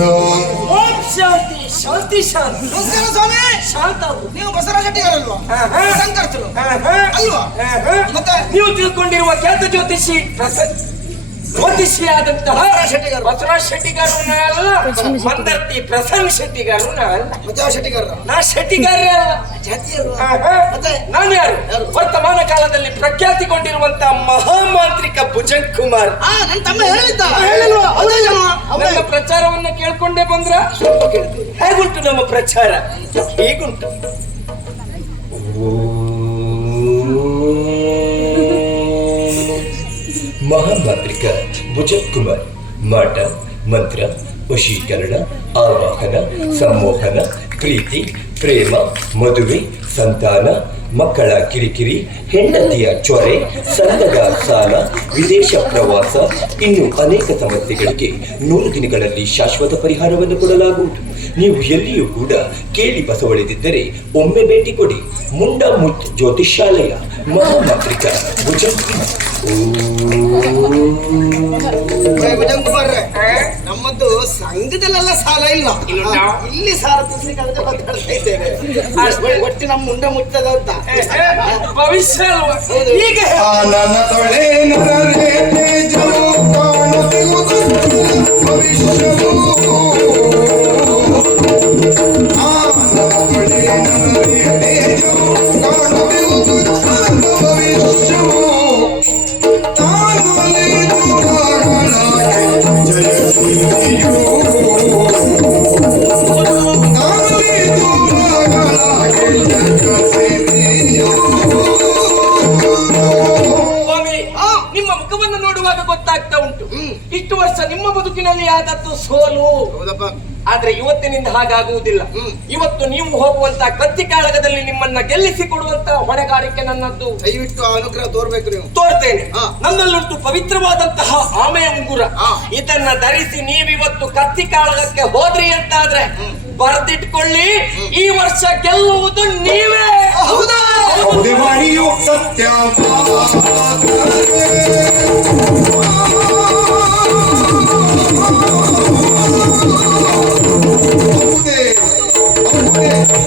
ಓಂ ಶಾಂತಿ ಶಾಂತಿ ಶಾಂತಿ. ನಮಸ್ಕಾರ ಸ್ವಾಮಿ! ಶಾಂತ ನೀವು ಬಸವರಾಜ ಶೆಟ್ಟಿಗಾರಲ್ವಾ. ಸಂಕರ್ತರು. ಅಲ್ವಾ. ಮತ್ತೆ? ನೀವು ತಿಳ್ಕೊಂಡಿರುವ ಖ್ಯಾತ ಜ್ಯೋತಿಷಿ ಪ್ರಸ- ಜ್ಯೋತಿಷಿ ಆದಂತಹ ಶೆಟ್ಟಿಗಾರ. ಬಸವರಾಜ ಶೆಟ್ಟಿಗಾರು ಅಲ್ಲ ಮಂದರ್ತಿ ಪ್ರಸನ್ನ ಶೆಟ್ಟಿಗಾರು ನಾ ಅಲ್ಲ ಶೆಟ್ಟಿಗಾರ ನಾ ಶೆಟ್ಟಿಗಾರೇ ಅಲ್ಲ. ಜಾತಿ ಅಲ್ವಾ? ಮತ್ತೆ? ನಾನು ಯಾರು? ಯಾರು? ವರ್ತಮಾನ ಕಾಲದಲ್ಲಿ ಪ್ರಖ್ಯಾತಿಗೊಂಡಿರುವಂತಹ ಮಹಾಮಾಂತ್ರಿಕ ಭುಜಂಗ್ ಕುಮಾರ್. ಆ ನನ್ನ ತಮ್ಮ ಹೇಳಿದ್ದ. ಹೇಳಿಲ್ವಾ? ಕೇಳ್ಕೊಂಡೇ ಬಂದ್ರ. ಹೇಗುಂಟು ನಮ್ಮ ಪ್ರಚಾರ ಹೇಗುಂಟು ಮಹಾಮಾಂತ್ರಿಕ ಭುಜ ಕುಮಾರ್ ಮಾಟ ಮಂತ್ರ ವಶೀಕರಣ ಆವಾಹನ ಸಂಮೋಹನ, ಪ್ರೀತಿ, ಪ್ರೇಮ, ಮದುವೆ, ಸಂತಾನ, ಮಕ್ಕಳ ಕಿರಿಕಿರಿ, ಹೆಂಡತಿಯ ಚೊರೆ ಸಂಘದ ಸಾಲ, ವಿದೇಶ ಪ್ರವಾಸ, ಇನ್ನು ಅನೇಕ ಸಮಸ್ಯೆಗಳಿಗೆ ನೂರು ದಿನಗಳಲ್ಲಿ ಶಾಶ್ವತ ಪರಿಹಾರವನ್ನು ಕೊಡಲಾಗುವುದು. ನೀವು ಎಲ್ಲಿಯೂ ಕೂಡ ಕೇಳಿ ಬಸವಳಿದಿದ್ದರೆ ಒಮ್ಮೆ ಭೇಟಿ ಕೊಡಿ. ಮುಂಡಾಮುತ್ ಮುತ್ ಜ್ಯೋತಿಷಾಲಯ ಮಹಾಮಾಂತ್ರಿಕ ಭುಜತ್ ಸಂಘದಲ್ಲೆಲ್ಲ ಸಾಲ ಇಲ್ಲ ಇಲ್ಲ. ಇಲ್ಲಿ ಸಾಲ ತೀರ್ಸ್ಲಿಕ್ಕೆ ಅದಕ್ಕೆ ಮಾತಾಡ್ತಾ ಇದ್ದೇವೆ. ಒಟ್ಟು ನಮ್ಮ ಮುಂಡ ಮುಟ್ಟದ ಅಂತ ಭವಿಷ್ಯ. ಈಗ ನನ್ನ ನರರೆ ವರ್ಷ ನಿಮ್ಮ ಬದುಕಿನಲ್ಲಿ ಆದದ್ದು ಸೋಲು. ಹೌದಪ್ಪ. ಆದ್ರೆ ಇವತ್ತಿನಿಂದ ಹಾಗಾಗುವುದಿಲ್ಲ. ಇವತ್ತು ನೀವು ಹೋಗುವಂತ ಕತ್ತಿ ಕಾಳಗದಲ್ಲಿ ನಿಮ್ಮನ್ನ ಗೆಲ್ಲಿಸಿ ಕೊಡುವಂತ ಹೊಣೆಗಾರಿಕೆ ನನ್ನದ್ದು. ದಯವಿಟ್ಟು ಆ ಅನುಗ್ರಹ ತೋರ್ಬೇಕು ನೀವು. ತೋರ್ತೇನೆ. ನನ್ನಲ್ಲುಂಟು ಪವಿತ್ರವಾದಂತಹ ಆಮೆಯ ಉಂಗುರ. ಇದನ್ನ ಧರಿಸಿ ನೀವಿವತ್ತು ಕತ್ತಿ ಕಾಳಗಕ್ಕೆ ಹೋದ್ರಿ ಅಂತಾದ್ರೆ ಬರೆದಿಟ್ಕೊಳ್ಳಿ. ಈ ವರ್ಷ ಗೆಲ್ಲುವುದು ನೀವೇ. ಹೌದಾ? ಸತ್ಯ